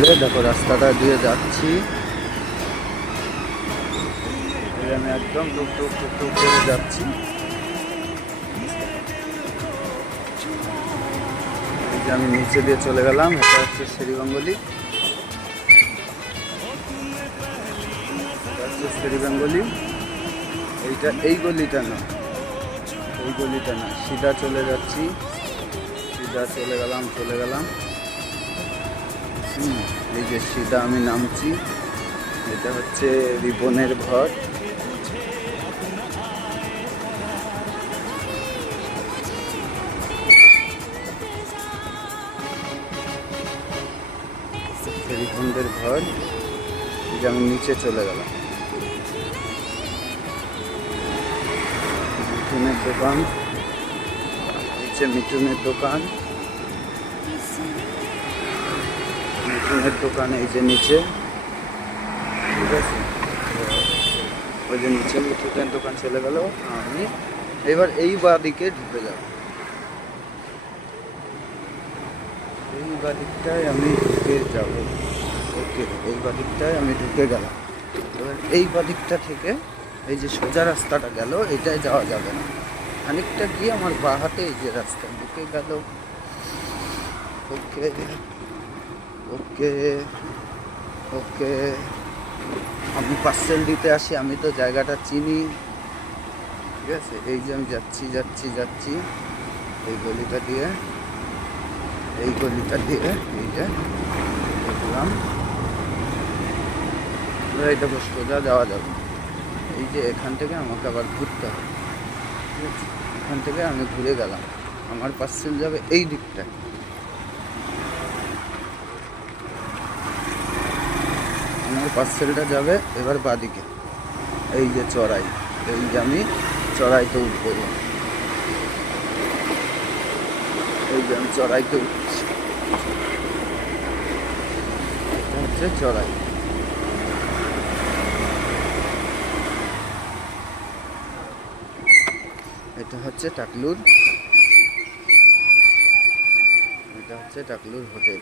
ছেড়ে দেখো রাস্তাটা দিয়ে যাচ্ছি। আমি একদম টুক টুক টুক টুক করে যাচ্ছি। এই যে আমি নিচে দিয়ে চলে গেলাম, এটা হচ্ছে শেরিবাঙ্গুলি। শেরিবাঙ্গুলি এইটা, এই গলিটা না, এই গলিটা না, সিধা চলে যাচ্ছি, সিধা চলে গেলাম। এই যে সিধা আমি নামছি, এটা হচ্ছে রিপনের ঘর। রিপনদের ঘর। এই যে আমি নিচে চলে গেলাম, মিঠুনের দোকান, নিচে মিঠুনের দোকান, মিঠুনের দোকান এই যে নিচে, ঠিক আছে। ওই যে নিচে মিঠুনের দোকান চলে গেল। আমি এবার এই বাদিকে ঢুকে যাব, এই বাদিকটায় আমি ঢুকে যাব। ওকে, এই বাদিকটায় আমি ঢুকে গেলাম। এবার এই বাদিকটা থেকে এই যে সোজা রাস্তাটা গেল, এটাই যাওয়া যাবে না, খানিকটা গিয়ে আমার বাঁ হাতে এই যে রাস্তা ঢুকে গেল। ওকে ওকে ওকে, আমি পার্সেল দিতে আসি, আমি তো জায়গাটা চিনি, ঠিক আছে। এই যে আমি যাচ্ছি এই গলিটা দিয়ে, এই যে দেখলাম, এটা সোজা যাওয়া যাবে। এই যে এখান থেকে আমাকে আবার ঘুরতে হবে, ঠিক আছে। এখান থেকে আমি ঘুরে গেলাম, আমার পার্সেল যাবে এই দিকটায়। আমার পার্সেলটা যাবে এবার বাদিকে, এই যে চড়াই, এই যে আমি চড়াইতে উঠবো, এই যে আমি চড়াইতে উঠছি, এটা হচ্ছে চড়াই। এটা হচ্ছে টাকলুর, এটা হচ্ছে টাকলুর হোটেল।